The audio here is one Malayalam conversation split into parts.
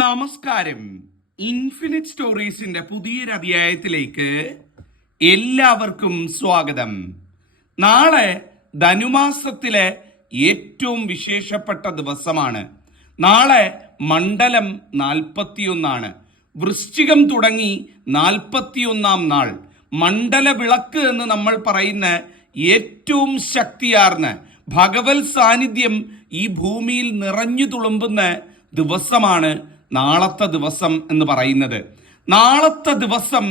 നമസ്കാരം. ഇൻഫിനിറ്റ് സ്റ്റോറീസിന്റെ പുതിയൊരു അധ്യായത്തിലേക്ക് എല്ലാവർക്കും സ്വാഗതം. നാളെ ധനുമാസത്തിലെ ഏറ്റവും വിശേഷപ്പെട്ട ദിവസമാണ്. നാളെ മണ്ഡലം 41. വൃശ്ചികം തുടങ്ങി 41 നാൾ മണ്ഡല വിളക്ക് എന്ന് നമ്മൾ പറയുന്ന ഏറ്റവും ശക്തിയാർന്ന ഭഗവത് സാന്നിധ്യം ഈ ഭൂമിയിൽ നിറഞ്ഞു തുളുമ്പുന്ന ദിവസമാണ് നാളത്തെ ദിവസം എന്ന് പറയുന്നത്. നാളത്തെ ദിവസം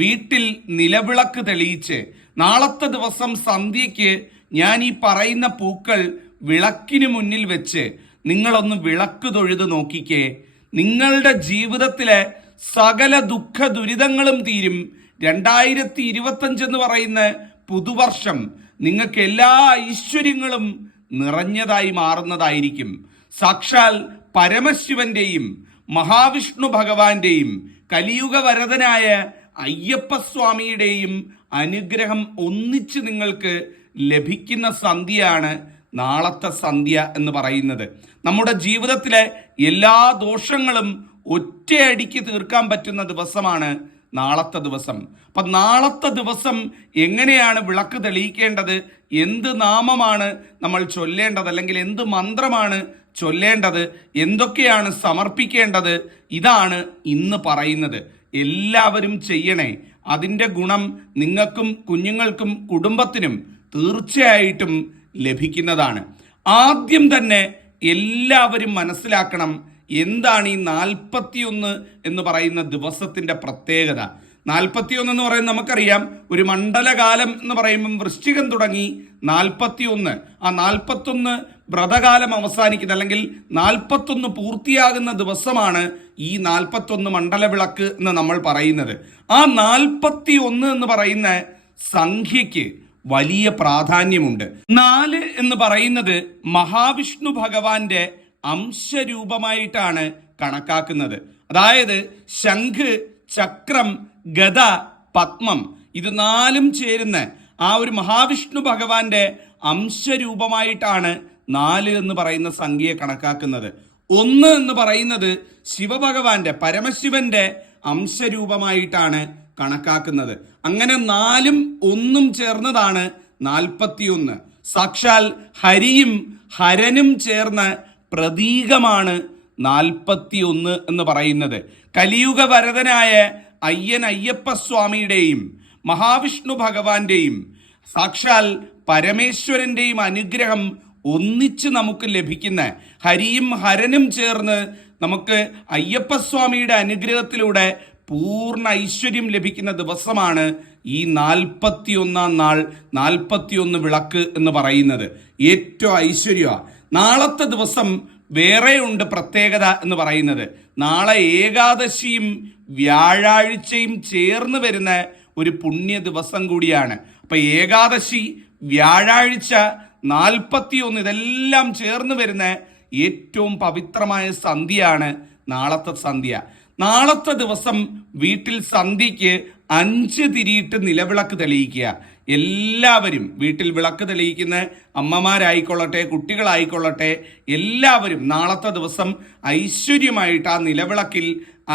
വീട്ടിൽ നിലവിളക്ക് തെളിയിച്ച് നാളത്തെ ദിവസം സന്ധ്യയ്ക്ക് ഞാൻ ഈ പറയുന്ന പൂക്കൾ വിളക്കിന് മുന്നിൽ വെച്ച് നിങ്ങളൊന്ന് വിളക്ക് തൊഴുത് നോക്കിക്കേ. നിങ്ങളുടെ ജീവിതത്തിലെ സകല ദുഃഖ ദുരിതങ്ങളും തീരും. 2025 എന്ന് പറയുന്ന പുതുവർഷം നിങ്ങൾക്ക് എല്ലാ ഐശ്വര്യങ്ങളും നിറഞ്ഞതായി മാറുന്നതായിരിക്കും. സാക്ഷാൽ പരമശിവന്റെയും മഹാവിഷ്ണു ഭഗവാന്റെയും കലിയുഗ വരദനായ അയ്യപ്പസ്വാമിയുടെയും അനുഗ്രഹം ഒന്നിച്ച് നിങ്ങൾക്ക് ലഭിക്കുന്ന സന്ധ്യയാണ് നാളത്തെ സന്ധ്യ എന്ന് പറയുന്നത്. നമ്മുടെ ജീവിതത്തിലെ എല്ലാ ദോഷങ്ങളും ഒറ്റയടിക്ക് തീർക്കാൻ പറ്റുന്ന ദിവസമാണ് നാളത്തെ ദിവസം. അപ്പൊ നാളത്തെ ദിവസം എങ്ങനെയാണ് വിളക്ക് തെളിയിക്കേണ്ടത്, എന്ത് നാമമാണ് നമ്മൾ ചൊല്ലേണ്ടത്, അല്ലെങ്കിൽ എന്ത് മന്ത്രമാണ് ചൊല്ലേണ്ടത്, എന്തൊക്കെയാണ് സമർപ്പിക്കേണ്ടത്, ഇതാണ് ഇന്ന് പറയുന്നത്. എല്ലാവരും ചെയ്യണേ. അതിൻ്റെ ഗുണം നിങ്ങൾക്കും കുഞ്ഞുങ്ങൾക്കും കുടുംബത്തിനും തീർച്ചയായിട്ടും ലഭിക്കുന്നതാണ്. ആദ്യം തന്നെ എല്ലാവരും മനസ്സിലാക്കണം എന്താണ് ഈ 41 എന്ന് പറയുന്ന ദിവസത്തിന്റെ പ്രത്യേകത. 41 എന്ന് പറയുന്നത് നമുക്കറിയാം, ഒരു മണ്ഡലകാലം എന്ന് പറയുമ്പം വൃശ്ചികം തുടങ്ങി 41, ആ 41 വ്രതകാലം അവസാനിക്കുന്ന അല്ലെങ്കിൽ 41 പൂർത്തിയാകുന്ന ദിവസമാണ് ഈ 41 മണ്ഡലവിളക്ക് എന്ന് നമ്മൾ പറയുന്നത്. ആ 41 എന്ന് പറയുന്ന സംഖ്യയ്ക്ക് വലിയ പ്രാധാന്യമുണ്ട്. 4 എന്ന് പറയുന്നത് മഹാവിഷ്ണു ഭഗവാന്റെ അംശരൂപമായിട്ടാണ് കണക്കാക്കുന്നത്. അതായത് ശംഖ്, ചക്രം, ഗദ, പത്മം, ഇത് 4 ചേരുന്ന ആ ഒരു മഹാവിഷ്ണു ഭഗവാന്റെ അംശരൂപമായിട്ടാണ് 4 എന്ന് പറയുന്ന സംഖ്യയെ കണക്കാക്കുന്നത്. 1 എന്ന് പറയുന്നത് ശിവഭഗവാന്റെ പരമശിവന്റെ അംശരൂപമായിട്ടാണ് കണക്കാക്കുന്നത്. അങ്ങനെ 4ഉം 1ഉം ചേർന്നതാണ് 41. സാക്ഷാൽ ഹരിയും ഹരനും ചേർന്ന പ്രതീകമാണ് 41 എന്ന് പറയുന്നത്. കലിയുഗ വരദനായ അയ്യപ്പസ്വാമിയുടെയും മഹാവിഷ്ണു ഭഗവാന്റെയും സാക്ഷാൽ പരമേശ്വരന്റെയും അനുഗ്രഹം ഒന്നിച്ച് നമുക്ക് ലഭിക്കുന്ന, ഹരിയും ഹരനും ചേർന്ന് നമുക്ക് അയ്യപ്പസ്വാമിയുടെ അനുഗ്രഹത്തിലൂടെ പൂർണ്ണ ഐശ്വര്യം ലഭിക്കുന്ന ദിവസമാണ് ഈ 41 നാൾ 41 വിളക്ക് എന്ന് പറയുന്നത്. ഏറ്റവും ഐശ്വര്യമാണ്. നാളത്തെ ദിവസം വേറെയുണ്ട് പ്രത്യേകത എന്ന് പറയുന്നത്. നാളെ ഏകാദശിയും വ്യാഴാഴ്ചയും ചേർന്ന് വരുന്ന ഒരു പുണ്യ ദിവസം കൂടിയാണ്. അപ്പൊ ഏകാദശി, വ്യാഴാഴ്ച, 41 ഇതെല്ലാം ചേർന്ന് വരുന്ന ഏറ്റവും പവിത്രമായ സന്ധ്യയാണ് നാളത്തെ സന്ധ്യ. നാളത്തെ ദിവസം വീട്ടിൽ സന്ധ്യയ്ക്ക് 5 തിരിയിട്ട് നിലവിളക്ക് തെളിയിക്കുക. എല്ലാവരും വീട്ടിൽ വിളക്ക് തെളിയിക്കുന്ന അമ്മമാരായിക്കൊള്ളട്ടെ, കുട്ടികളായിക്കൊള്ളട്ടെ, എല്ലാവരും നാളത്തെ ദിവസം ഐശ്വര്യമായിട്ട് ആ നിലവിളക്കിൽ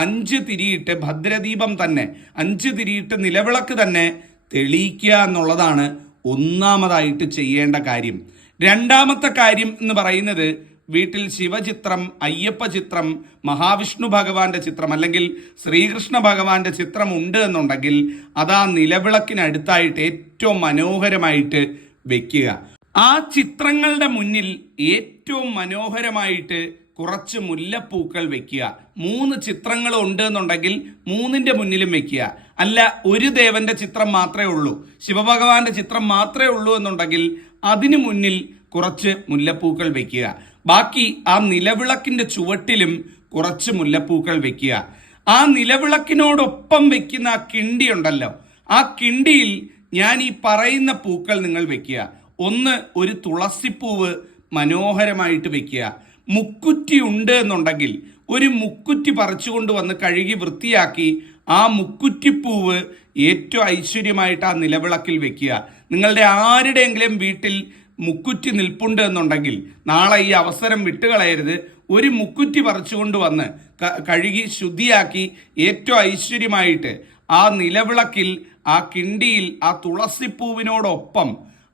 5 തിരിയിട്ട് ഭദ്രദീപം തന്നെ 5 തിരിയിട്ട് നിലവിളക്ക് തന്നെ തെളിയിക്കുക എന്നുള്ളതാണ് ഒന്നാമതായിട്ട് ചെയ്യേണ്ട കാര്യം. രണ്ടാമത്തെ കാര്യം എന്ന് പറയുന്നത് വീട്ടിൽ ശിവചിത്രം, അയ്യപ്പ ചിത്രം, മഹാവിഷ്ണു ഭഗവാന്റെ ചിത്രം അല്ലെങ്കിൽ ശ്രീകൃഷ്ണ ഭഗവാന്റെ ചിത്രം ഉണ്ട് എന്നുണ്ടെങ്കിൽ അത് ആ നിലവിളക്കിനടുത്തായിട്ട് ഏറ്റവും മനോഹരമായിട്ട് വെക്കുക. ആ ചിത്രങ്ങളുടെ മുന്നിൽ ഏറ്റവും മനോഹരമായിട്ട് കുറച്ച് മുല്ലപ്പൂക്കൾ വെക്കുക. 3 ചിത്രങ്ങൾ ഉണ്ട് എന്നുണ്ടെങ്കിൽ 3ന്റെ മുന്നിലും വെക്കുക. അല്ല, ഒരു ദേവന്റെ ചിത്രം മാത്രമേ ഉള്ളൂ, ശിവഭഗവാന്റെ ചിത്രം മാത്രമേ ഉള്ളൂ എന്നുണ്ടെങ്കിൽ അതിനു മുന്നിൽ കുറച്ച് മുല്ലപ്പൂക്കൾ വെക്കുക. ബാക്കി ആ നിലവിളക്കിന്റെ ചുവട്ടിലും കുറച്ച് മുല്ലപ്പൂക്കൾ വെക്കുക. ആ നിലവിളക്കിനോടൊപ്പം വെക്കുന്ന ആ കിണ്ടി ഉണ്ടല്ലോ, ആ കിണ്ടിയിൽ ഞാൻ ഈ പറയുന്ന പൂക്കൾ നിങ്ങൾ വെക്കുക. 1, ഒരു തുളസിപ്പൂവ് മനോഹരമായിട്ട് വെക്കുക. മുക്കുറ്റി ഉണ്ട് എന്നുണ്ടെങ്കിൽ ഒരു മുക്കുറ്റി പറിച്ചുകൊണ്ട് വന്ന് കഴുകി വൃത്തിയാക്കി ആ മുക്കുറ്റിപ്പൂവ് ഏറ്റവും ഐശ്വര്യമായിട്ട് ആ നിലവിളക്കിൽ വെക്കുക. നിങ്ങളുടെ ആരുടെയെങ്കിലും വീട്ടിൽ മുക്കുറ്റി നിൽപ്പുണ്ട് എന്നുണ്ടെങ്കിൽ നാളെ ഈ അവസരം വിട്ടുകളയരുത്. ഒരു മുക്കുറ്റി പറിച്ചുകൊണ്ട് വന്ന് കഴുകി ശുദ്ധിയാക്കി ഏറ്റവും ഐശ്വര്യമായിട്ട് ആ നിലവിളക്കിൽ, ആ കിണ്ടിയിൽ, ആ തുളസിപ്പൂവിനോടൊപ്പം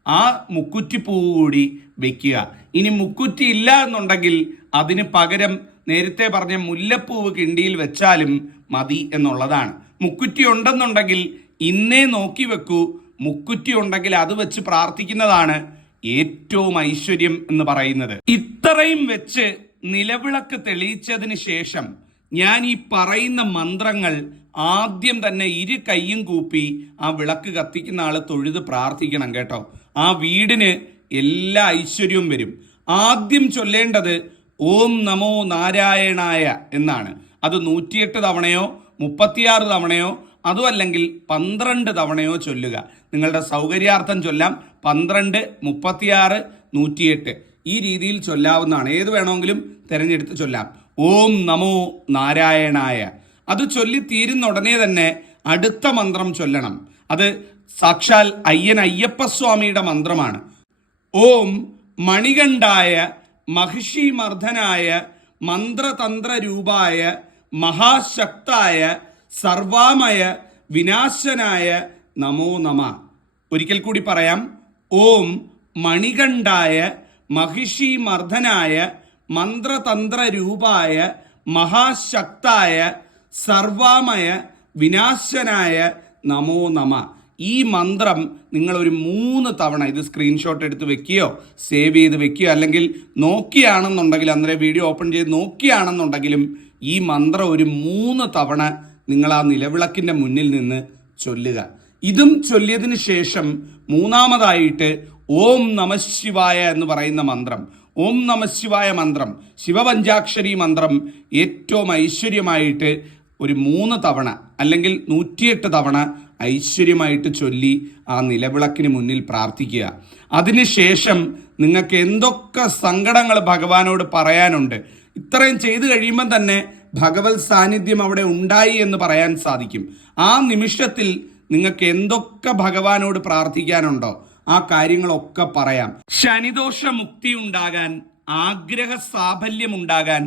ആ മുക്കുറ്റിപ്പൂവ് കൂടി വെക്കുക. ഇനി മുക്കുറ്റി ഇല്ല എന്നുണ്ടെങ്കിൽ അതിന് പകരം നേരത്തെ പറഞ്ഞ മുല്ലപ്പൂവ് കിണ്ടിയിൽ വെച്ചാലും മതി എന്നുള്ളതാണ്. മുക്കുറ്റി ഉണ്ടെന്നുണ്ടെങ്കിൽ ഇന്നേ നോക്കി വെക്കൂ. മുക്കുറ്റി ഉണ്ടെങ്കിൽ അത് വെച്ച് പ്രാർത്ഥിക്കുന്നതാണ് ഏറ്റവും ഐശ്വര്യം എന്ന് പറയുന്നത്. ഇത്രയും വെച്ച് നിലവിളക്ക് തെളിയിച്ചതിന് ശേഷം ഞാൻ ഈ പറയുന്ന മന്ത്രങ്ങൾ ആദ്യം തന്നെ ഇരു കൈയും കൂപ്പി ആ വിളക്ക് കത്തിക്കുന്ന ആള് തൊഴുത് പ്രാർത്ഥിക്കണം കേട്ടോ. ആ വീടിന് എല്ലാ ഐശ്വര്യവും വരും. ആദ്യം ചൊല്ലേണ്ടത് ഓം നമോ നാരായണായ എന്നാണ്. അത് 108 തവണയോ 36 തവണയോ അതും അല്ലെങ്കിൽ 12 തവണയോ ചൊല്ലുക. നിങ്ങളുടെ സൗകര്യാർത്ഥം ചൊല്ലാം. 12, 36, 108 ഈ രീതിയിൽ ചൊല്ലാവുന്നതാണ്. ഏത് വേണമെങ്കിലും തിരഞ്ഞെടുത്ത് ചൊല്ലാം. ഓം നമോ നാരായണായ. അത് ചൊല്ലി തീരുന്ന ഉടനെ തന്നെ അടുത്ത മന്ത്രം ചൊല്ലണം. അത് സാക്ഷാൽ അയ്യപ്പസ്വാമിയുടെ മന്ത്രമാണ്. ഓം മണികണ്ഠായ മഹിഷീമർദ്ദനായ മന്ത്രതന്ത്രരൂപായ മഹാശക്തായ സർവാമയ വിനാശനായ നമോ നമ. ഒരിക്കൽ കൂടി പറയാം. ഓം മണികണ്ഠായ മഹിഷീമർദ്ദനായ മന്ത്രതന്ത്രരൂപായ മഹാശക്തായ സർവാമയ വിനാശനായ നമോ നമ. ഈ മന്ത്രം നിങ്ങൾ ഒരു 3 തവണ, ഇത് സ്ക്രീൻഷോട്ട് എടുത്ത് വെക്കുകയോ സേവ് ചെയ്ത് വെക്കുകയോ അല്ലെങ്കിൽ നോക്കിയാണെന്നുണ്ടെങ്കിൽ അന്നേരം വീഡിയോ ഓപ്പൺ ചെയ്ത് നോക്കിയാണെന്നുണ്ടെങ്കിലും ഈ മന്ത്രം ഒരു 3 തവണ നിങ്ങൾ ആ നിലവിളക്കിന്റെ മുന്നിൽ നിന്ന് ചൊല്ലുക. ഇതും ചൊല്ലിയതിന് ശേഷം മൂന്നാമതായിട്ട് ഓം നമഃശിവായ എന്ന് പറയുന്ന മന്ത്രം, ഓം നമഃശിവായ മന്ത്രം, ശിവപഞ്ചാക്ഷരി മന്ത്രം ഏറ്റവും ഐശ്വര്യമായിട്ട് ഒരു 3 തവണ അല്ലെങ്കിൽ 108 തവണ ഐശ്വര്യമായിട്ട് ചൊല്ലി ആ നിലവിളക്കിന് മുന്നിൽ പ്രാർത്ഥിക്കുക. അതിനുശേഷം നിങ്ങൾക്ക് എന്തൊക്കെ സങ്കടങ്ങൾ ഭഗവാനോട് പറയാനുണ്ട്, ഇത്രയും ചെയ്തു കഴിയുമ്പോൾ തന്നെ ഭഗവത് സാന്നിധ്യം അവിടെ ഉണ്ടായി എന്ന് പറയാൻ സാധിക്കും. ആ നിമിഷത്തിൽ നിങ്ങൾക്ക് എന്തൊക്കെ ഭഗവാനോട് പ്രാർത്ഥിക്കാനുണ്ടോ ആ കാര്യങ്ങളൊക്കെ പറയാം. ശനിദോഷ മുക്തി ഉണ്ടാകാൻ, ആഗ്രഹ സാഫല്യം ഉണ്ടാകാൻ,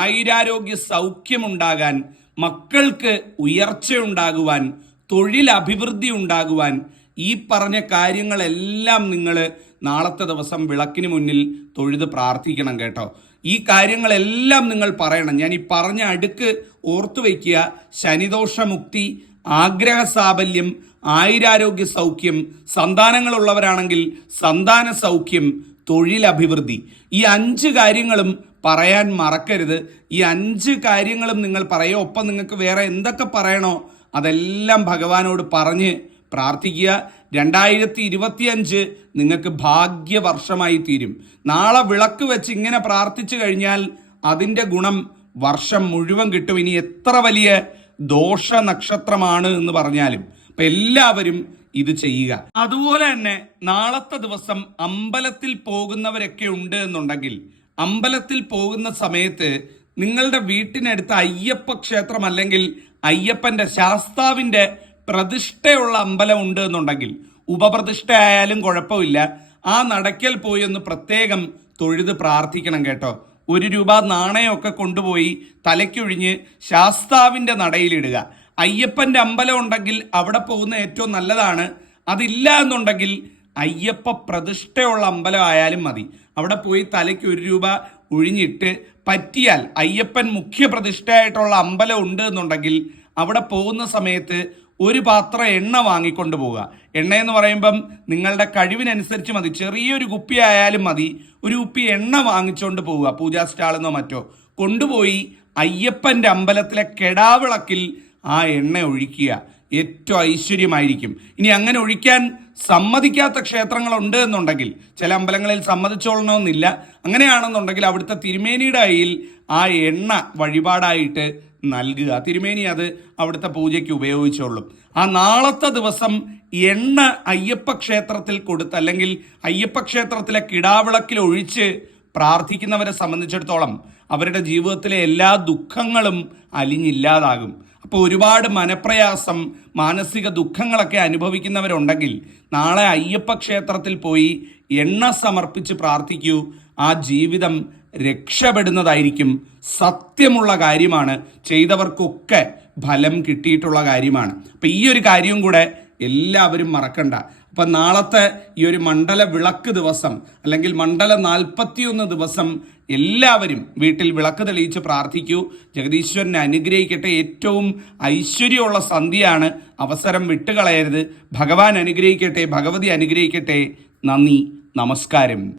ആയുരാരോഗ്യ സൗഖ്യമുണ്ടാകാൻ, മക്കൾക്ക് ഉയർച്ച ഉണ്ടാകുവാൻ, തൊഴിൽ അഭിവൃദ്ധി ഉണ്ടാകുവാൻ, ഈ പറഞ്ഞ കാര്യങ്ങളെല്ലാം നിങ്ങൾ നാളത്തെ ദിവസം വിളക്കിന് മുന്നിൽ തൊഴുത് പ്രാർത്ഥിക്കണം കേട്ടോ. ഈ കാര്യങ്ങളെല്ലാം നിങ്ങൾ പറയണം. ഞാൻ ഈ പറഞ്ഞ അടുക്ക് ഓർത്തു വയ്ക്കുക. ശനിദോഷമുക്തി, ആഗ്രഹ സാഫല്യം, ആയുരാരോഗ്യ സൗഖ്യം, സന്താനങ്ങളുള്ളവരാണെങ്കിൽ സന്താന സൗഖ്യം, തൊഴിലഭിവൃദ്ധി, ഈ 5 കാര്യങ്ങളും പറയാൻ മറക്കരുത്. ഈ 5 കാര്യങ്ങളും നിങ്ങൾ പറയുക. ഒപ്പം നിങ്ങൾക്ക് വേറെ എന്തൊക്കെ പറയണോ അതെല്ലാം ഭഗവാനോട് പറഞ്ഞ് പ്രാർത്ഥിക്കുക. 2025 നിങ്ങൾക്ക് ഭാഗ്യവർഷമായി തീരും. നാളെ വിളക്ക് വെച്ച് ഇങ്ങനെ പ്രാർത്ഥിച്ചു കഴിഞ്ഞാൽ അതിൻ്റെ ഗുണം വർഷം മുഴുവൻ കിട്ടും. ഇനി എത്ര വലിയ ദോഷ നക്ഷത്രമാണ് എന്ന് പറഞ്ഞാലും. അപ്പൊ എല്ലാവരും ഇത് ചെയ്യുക. അതുപോലെ തന്നെ നാളത്തെ ദിവസം അമ്പലത്തിൽ പോകുന്നവരൊക്കെ ഉണ്ട് എന്നുണ്ടെങ്കിൽ അമ്പലത്തിൽ പോകുന്ന സമയത്ത് നിങ്ങളുടെ വീട്ടിനടുത്ത് അയ്യപ്പ ക്ഷേത്രം അല്ലെങ്കിൽ അയ്യപ്പന്റെ ശാസ്താവിന്റെ പ്രതിഷ്ഠയുള്ള അമ്പലം ഉണ്ട് എന്നുണ്ടെങ്കിൽ, ഉപപ്രതിഷ്ഠ ആയാലും കുഴപ്പമില്ല, ആ നടക്കൽ പോയി ഒന്ന് പ്രത്യേകം തൊഴുത് പ്രാർത്ഥിക്കണം കേട്ടോ. 1 രൂപ നാണയമൊക്കെ കൊണ്ടുപോയി തലയ്ക്കൊഴിഞ്ഞ് ശാസ്താവിന്റെ നടയിലിടുക. അയ്യപ്പന്റെ അമ്പലം ഉണ്ടെങ്കിൽ അവിടെ പോകുന്ന ഏറ്റവും നല്ലതാണ്. അതില്ല എന്നുണ്ടെങ്കിൽ അയ്യപ്പ പ്രതിഷ്ഠയുള്ള അമ്പലം ആയാലും മതി. അവിടെ പോയി തലയ്ക്ക് 1 രൂപ ഒഴിഞ്ഞിട്ട്, പറ്റിയാൽ അയ്യപ്പൻ മുഖ്യ പ്രതിഷ്ഠയായിട്ടുള്ള അമ്പലം ഉണ്ട് എന്നുണ്ടെങ്കിൽ അവിടെ പോകുന്ന സമയത്ത് ഒരു പാത്രം എണ്ണ വാങ്ങിക്കൊണ്ട് പോവുക. എണ്ണ എന്ന് പറയുമ്പം നിങ്ങളുടെ കഴിവിനനുസരിച്ച് മതി. ചെറിയൊരു കുപ്പി ആയാലും മതി. ഒരു കുപ്പി എണ്ണ വാങ്ങിച്ചുകൊണ്ട് പോവുക. പൂജാ സ്റ്റാളെന്നോ മറ്റോ കൊണ്ടുപോയി അയ്യപ്പന്റെ അമ്പലത്തിലെ കെടാവിളക്കിൽ ആ എണ്ണ ഒഴിക്കുക. ഏറ്റവും ഐശ്വര്യമായിരിക്കും. ഇനി അങ്ങനെ ഒഴിക്കാൻ സമ്മതിക്കാത്ത ക്ഷേത്രങ്ങളുണ്ട് എന്നുണ്ടെങ്കിൽ, ചില അമ്പലങ്ങളിൽ സമ്മതിച്ചോളണമെന്നില്ല, അങ്ങനെയാണെന്നുണ്ടെങ്കിൽ അവിടുത്തെ തിരുമേനിയുടെ കയ്യിൽ ആ എണ്ണ വഴിപാടായിട്ട് നൽകുക. തിരുമേനി അത് അവിടുത്തെ പൂജയ്ക്ക് ഉപയോഗിച്ചോളും. ആ നാളത്തെ ദിവസം എണ്ണ അയ്യപ്പ ക്ഷേത്രത്തിൽ കൊടുത്ത് അല്ലെങ്കിൽ അയ്യപ്പ ക്ഷേത്രത്തിലെ കിടാവിളക്കിൽ ഒഴിച്ച് പ്രാർത്ഥിക്കുന്നവരെ സംബന്ധിച്ചിടത്തോളം അവരുടെ ജീവിതത്തിലെ എല്ലാ ദുഃഖങ്ങളും അലിഞ്ഞില്ലാതാകും. അപ്പോൾ ഒരുപാട് മനപ്രയാസം, മാനസിക ദുഃഖങ്ങളൊക്കെ അനുഭവിക്കുന്നവരുണ്ടെങ്കിൽ നാളെ അയ്യപ്പ ക്ഷേത്രത്തിൽ പോയി എണ്ണ സമർപ്പിച്ച് പ്രാർത്ഥിക്കൂ. ആ ജീവിതം രക്ഷപ്പെടുന്നതായിരിക്കും. സത്യമുള്ള കാര്യമാണ്, ചെയ്തവർക്കൊക്കെ ഫലം കിട്ടിയിട്ടുള്ള കാര്യമാണ്. അപ്പം ഈ ഒരു കാര്യം കൂടെ എല്ലാവരും മറക്കണ്ട. അപ്പം നാളത്തെ ഈ ഒരു മണ്ഡല വിളക്ക് ദിവസം അല്ലെങ്കിൽ മണ്ഡല 41 ദിവസം എല്ലാവരും വീട്ടിൽ വിളക്ക് തെളിയിച്ച് പ്രാർത്ഥിക്കൂ. ജഗദീശ്വരനെ അനുഗ്രഹിക്കട്ടെ. ഏറ്റവും ഐശ്വര്യമുള്ള സന്ധ്യയാണ്, അവസരം വിട്ടുകളയരുത്. ഭഗവാൻ അനുഗ്രഹിക്കട്ടെ, ഭഗവതി അനുഗ്രഹിക്കട്ടെ. നന്ദി, നമസ്കാരം.